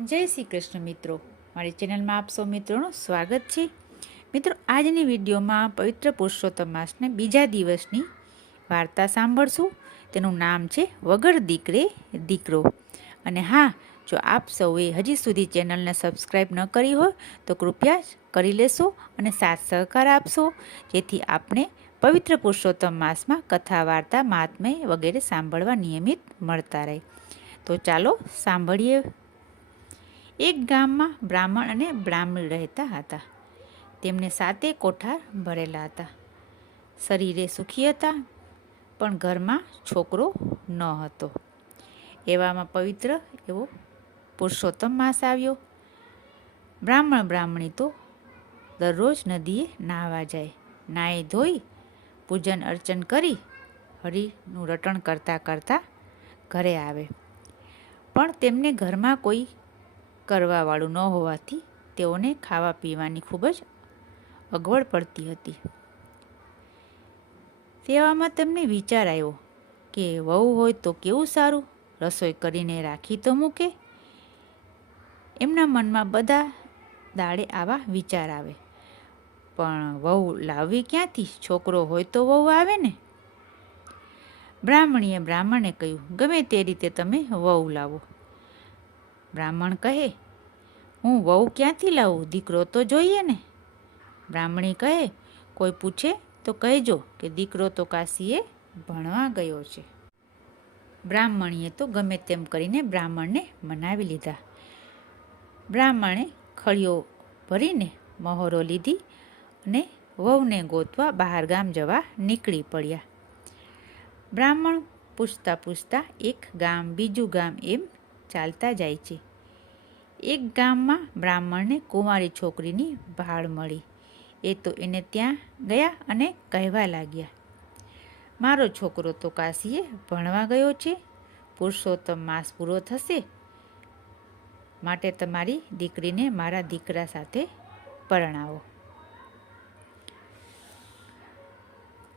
જય શ્રી કૃષ્ણ મિત્રો, મારી ચેનલમાં આપ સૌ મિત્રોનું સ્વાગત છે. મિત્રો, આજની વિડીયોમાં પવિત્ર પુરુષોત્તમ માસના બીજા દિવસની વાર્તા સાંભળશું. તેનું નામ છે વગર દીકરે દીકરો. અને હા, જો આપ સૌએ હજી સુધી ચેનલને સબસ્ક્રાઈબ ન કરી હોય તો કૃપયા કરી લેશો અને સાથ સહકાર આપશો, જેથી આપણે પવિત્ર પુરુષોત્તમ માસમાં કથા, વાર્તા, મહાત્મ્ય વગેરે સાંભળવા નિયમિત મળતા રહે. તો ચાલો સાંભળીએ. એક ગામમાં બ્રાહ્મણ અને બ્રાહ્મણી રહેતા હતા. તેમને 7 કોઠાર ભરેલા હતા. શરીરે સુખી હતા, પણ ઘરમાં છોકરો ન હતો. એવામાં પવિત્ર એવો પુરુષોત્તમ માસ આવ્યો. બ્રાહ્મણ બ્રાહ્મણી તો દરરોજ નદીએ નાહવા જાય. નાહી ધોઈ પૂજન અર્ચન કરી હરિનું રટણ કરતાં કરતાં ઘરે આવે. પણ તેમને ઘરમાં કોઈ કરવાવાળું ન હોવાથી તેઓને ખાવા પીવાની ખૂબ જ અગવડ પડતી હતી. તેવામાં તેમને વિચાર આવ્યો કે વહુ હોય તો કેવું સારું, રસોઈ કરીને રાખી તો મૂકે. એમના મનમાં બધા દાડે આવા વિચાર આવે, પણ વહુ લાવવી ક્યાંથી? છોકરો હોય તો વહુ આવે ને. બ્રાહ્મણીએ બ્રાહ્મણને કહ્યું, ગમે તે રીતે તમે વહુ લાવો. બ્રાહ્મણ કહે, હું વહુ ક્યાંથી લાવું? દીકરો તો જોઈએ ને. બ્રાહ્મણી કહે, કોઈ પૂછે તો કહેજો કે દીકરો તો કાશીએ ભણવા ગયો છે. બ્રાહ્મણીએ તો ગમે તેમ કરીને બ્રાહ્મણને મનાવી લીધા. બ્રાહ્મણે ખળીઓ ભરીને મહોરો લીધી અને વહુને ગોતવા બહાર ગામ જવા નીકળી પડ્યા. બ્રાહ્મણ પૂછતા પૂછતા એક ગામ, બીજું ગામ એમ ચાલતા જાય છે. એક ગામમાં બ્રાહ્મણને કુંવારી છોકરીની ભાળ મળી. એ તો એને ત્યાં ગયા અને કહેવા લાગ્યા, મારો છોકરો તો કાશીએ ભણવા ગયો છે. પુરુષોત્તમ માસ પૂરો થશે માટે તમારી દીકરીને મારા દીકરા સાથે પરણાવો.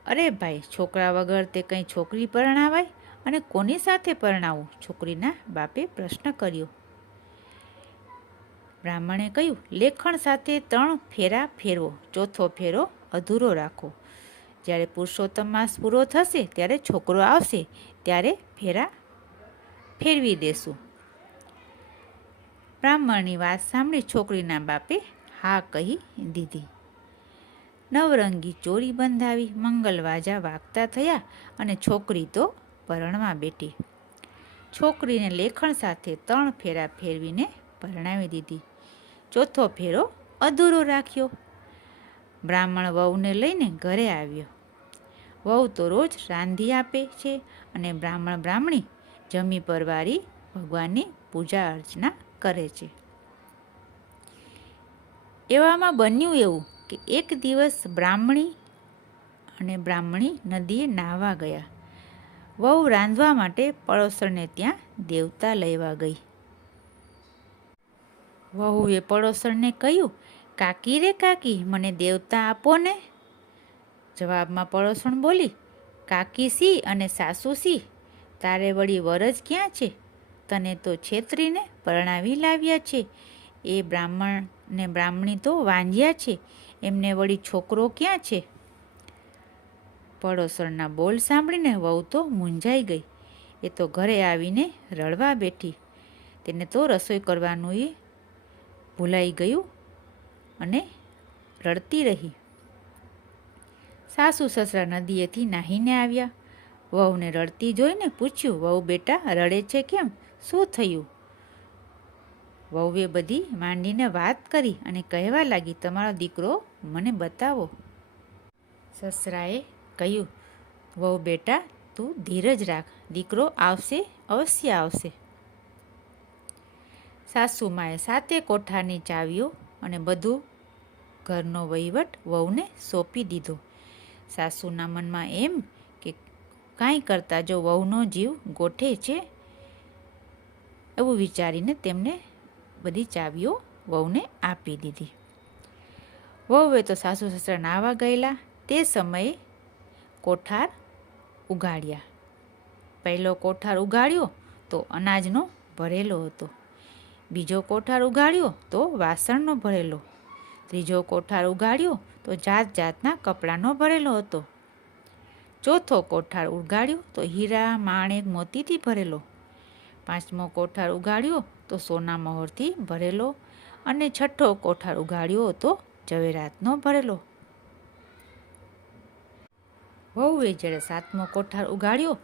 અરે ભાઈ, છોકરા વગર તે કંઈ છોકરી પરણાવાય? અને કોની સાથે પરણાવું? છોકરીના બાપે પ્રશ્ન કર્યો. બ્રાહ્મણે કહ્યું, લેખણ સાથે 3 ફેરા ફેરવો, ચોથો ફેરો અધૂરો રાખો. જ્યારે પુરુષોત્તમ માસ પૂરો થશે ત્યારે છોકરો આવશે, ત્યારે ફેરા ફેરવી દેશું. બ્રાહ્મણની વાત સાંભળી છોકરીના બાપે હા કહી દીધી. નવરંગી ચોરી બંધાવી, મંગલવાજા વાગતા થયા અને છોકરી તો પરણવા બેઠી. છોકરીને લેખણ સાથે 3 ફેરા ફેરવીને પરણાવી દીધી. ચોથો ફેરો અધૂરો રાખ્યો. બ્રાહ્મણ વહુને લઈને ઘરે આવ્યો. વહુ તો રોજ રાંધી આપે છે અને બ્રાહ્મણ બ્રાહ્મણી જમી પરવારી ભગવાનની પૂજા અર્ચના કરે છે. એવામાં બન્યું એવું કે એક દિવસ બ્રાહ્મણી અને બ્રાહ્મણી નદીએ નાહવા ગયા. વહુ રાંધવા માટે પડોશરને ત્યાં દેવતા લેવા ગઈ. વહુએ પડોશરને કહ્યું, કાકી રે કાકી, મને દેવતા આપો ને. જવાબમાં પડોશણ બોલી, કાકી સી અને સાસુ સી, તારે વળી વરજ ક્યાં છે? તને તો છેતરીને પરણાવી લાવ્યા છે. એ બ્રાહ્મણ ને બ્રાહ્મણી તો વાંજ્યા છે, એમને વળી છોકરો ક્યાં છે? પડોશરના બોલ સાંભળીને વહુ તો મૂંઝાઈ ગઈ. એ તો ઘરે આવીને રડવા બેઠી. તેને તો રસોઈ કરવાનું એ ભૂલાઈ ગયું અને રડતી રહી. સાસુ સસરા નદીએથી નાહીને આવ્યા. વહુને રડતી જોઈને પૂછ્યું, વહુ બેટા રડે છે કેમ? શું થયું? વહુએ બધી માંડીને વાત કરી અને કહેવા લાગી, તમારો દીકરો મને બતાવો. સસરાએ કહ્યું, વહુ બેટા તું ધીરજ રાખ, દીકરો આવશે, અવશ્ય આવશે. સાસુમાએ 7 કોઠારની ચાવીઓ અને બધું ઘરનો વહીવટ વહુને સોંપી દીધો. સાસુના મનમાં એમ કે કાંઈ કરતાં જો વહુનો જીવ ગોઠે છે, એવું વિચારીને તેમને બધી ચાવીઓ વહુને આપી દીધી. વહુએ તો સાસુ સસરા નાહવા ગયેલા તે સમયે કોઠાર ઉગાડ્યા. પહેલો કોઠાર ઉગાડ્યો તો અનાજનો ભરેલો હતો. બીજો કોઠાર ઉગાડ્યો તો વાસણનો ભરેલો, ત્રીજો કોઠાર ઉગાડ્યો તો જાત જાતના કપડાનો ભરેલો હતો, ચોથો કોઠાર ઉગાડ્યો તો હીરા માણેક મોતીથી ભરેલો, પાંચમો કોઠાર ઉગાડ્યો તો સોના મહોરથી ભરેલો અને છઠ્ઠો કોઠાર ઉગાડ્યો તો ઝવેરાતનો ભરેલો. વહુએ જ્યારે સાતમો કોઠાર ઉગાડ્યો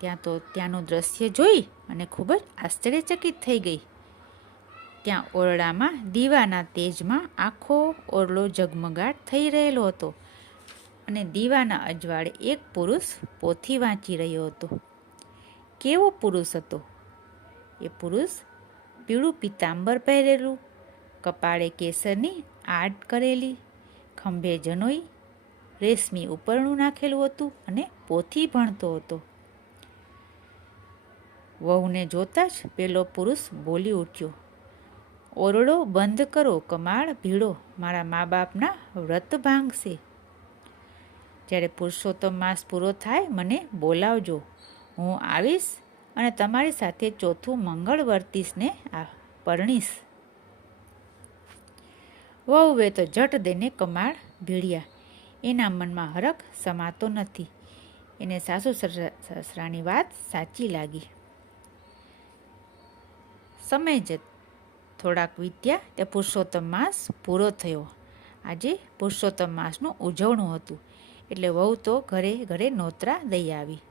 ત્યાંનું દ્રશ્ય જોઈ અને ખૂબ જ આશ્ચર્યચકિત થઈ ગઈ. ત્યાં ઓરડામાં દીવાના તેજમાં આખો ઓરડો ઝગમગાટ થઈ રહેલો હતો અને દીવાના અજવાળે એક પુરુષ પોથી વાંચી રહ્યો હતો. કેવો પુરુષ હતો! એ પુરુષ પીળું પિતાંબર પહેરેલું, કપાળે કેસરની આડ કરેલી, ખંભે જનોઈ, રેશમી ઉપરણું નાખેલું હતું અને પોથી ભણતો હતો. વહુને જોતા જ પેલો પુરુષ બોલી ઉઠ્યો, ઓરડો બંધ કરો, કમાળ ભીડો, મારા મા બાપના વ્રત ભાંગશે. જ્યારે પુરુષોત્તમ માસ પૂરો થાય મને બોલાવજો, હું આવીશ અને તમારી સાથે ચોથું મંગળ વર્તીશને પરણીશ. વહુએ તો જટ દઈને કમાળ ભીડ્યા. એના મનમાં હરખ સમાતો નથી. એને સાસુ સસરાની વાત સાચી લાગી. સમય જ થોડાક વીત્યા તે પુરુષોત્તમ માસ પૂરો થયો. આજે પુરુષોત્તમ માસનું ઉજવણું હતું એટલે વહુ તો ઘરે ઘરે નોતરા દઈ આવી.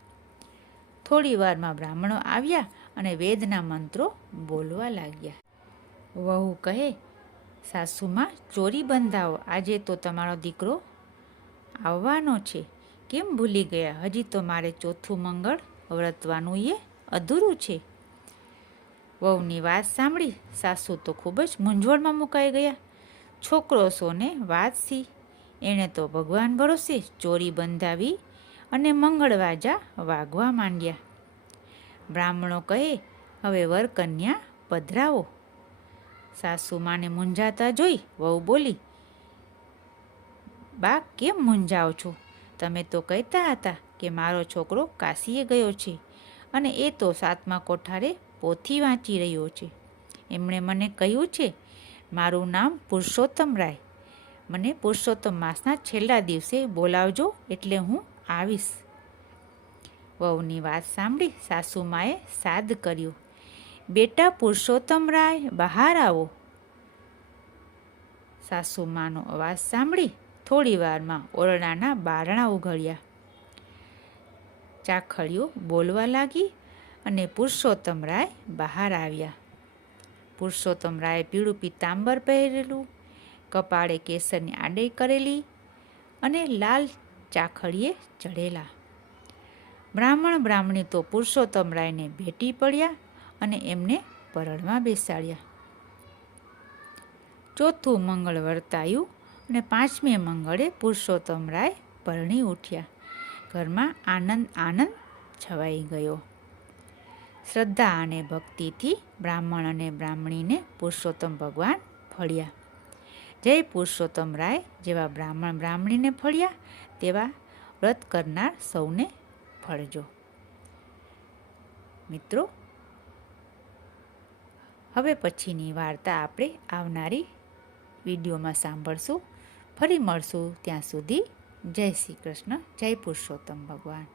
થોડી વારમાં બ્રાહ્મણો આવ્યા અને વેદના મંત્રો બોલવા લાગ્યા. વહુ કહે, સાસુમાં ચોરી બંધાવો, આજે તો તમારો દીકરો આવવાનો છે, કેમ ભૂલી ગયા? હજી તો મારે ચોથું મંગળ વ્રતવાનું એ અધૂરું છે. વહુની વાત સાંભળી સાસુ તો ખૂબ જ મૂંઝવણમાં મુકાઈ ગયા. છોકરો સોને વાત સી, એણે તો ભગવાન ભરોસે ચોરી બંધાવી અને મંગળવાજા વાગવા માંડ્યા. બ્રાહ્મણો કહે, હવે વર કન્યા પધરાવો. સાસુ માને મૂંઝાતા જોઈ વહુ બોલી, બા કેમ મૂંઝાઓ છો? તમે તો કહેતા હતા કે મારો છોકરો કાશીએ ગયો છે અને એ તો સાતમા કોઠારે પોથી વાંચી રહ્યો છે. એમણે મને કહ્યું છે મારું નામ પુરુષોત્તમ રાય, મને પુરુષોત્તમ માસના છેલ્લા દિવસે બોલાવજો એટલે હું આવીશ. વહુની વાત સાંભળી સાસુમાએ સાદ કર્યો, બેટા પુરુષોત્તમ રાય બહાર આવો. સાસુમાનો અવાજ સાંભળી થોડી વારમાં ઓરડાના બારણા ઉઘડ્યા. ચાખડીઓ બોલવા લાગી અને પુરુષોત્તમ રાય બહાર આવ્યા. પુરુષોત્તમ રાય પીળું પિતાંબર પહેરેલું, કપાળે કેસરની આડઈ કરેલી અને લાલ ચાખડીએ ચઢેલા. બ્રાહ્મણ બ્રાહ્મણી તો પુરુષોત્તમ રાયને ભેટી પડ્યા અને એમને પરણમાં બેસાડ્યા. ચોથું મંગળ વર્તાયું અને પાંચમે મંગળે પુરુષોત્તમ રાય પરણી ઉઠ્યા. ઘરમાં આનંદ આનંદ છવાઈ ગયો. શ્રદ્ધા અને ભક્તિથી બ્રાહ્મણ અને બ્રાહ્મણીને પુરુષોત્તમ ભગવાન ફળ્યા. જય પુરુષોત્તમ રાય જેવા બ્રાહ્મણ બ્રાહ્મણીને ફળ્યા તેવા વ્રત કરનાર સૌને ફળજો. મિત્રો, હવે પછીની વાર્તા આપણે આવનારી વિડીયોમાં સાંભળશું. ફરી મળશું. ત્યાં સુધી જય શ્રી કૃષ્ણ, જય પુરુષોત્તમ ભગવાન.